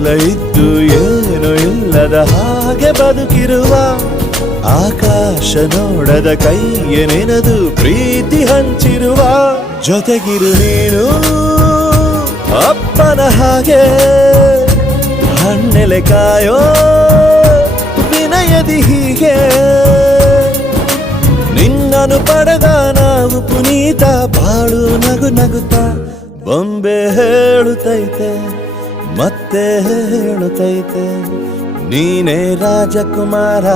ಎಲ್ಲ ಇದ್ದು ಏನು ಇಲ್ಲದ ಹಾಗೆ ಬದುಕಿರುವ ಆಕಾಶ ನೋಡದ ಕೈಯ ನೆನೆದು ಪ್ರೀತಿ ಹಂಚಿರುವ ಜೊತೆಗಿರು ನೀನು ಅಪ್ಪನ ಹಾಗೆ ಹಣ್ಣೆಲೆ ಕಾಯೋ ವಿನಯದಿ ಹೀಗೆ ನಿನ್ನನು ಪಡೆದ ನಾವು ಪುನೀತ ಬಾಳು ನಗು ನಗುತ್ತಾ ಬೊಂಬೆ ಹೇಳುತ್ತೈತೆ ಮತ್ತೆ ಹೇಳುತ್ತೈತೆ ನೀನೇ ರಾಜಕುಮಾರ.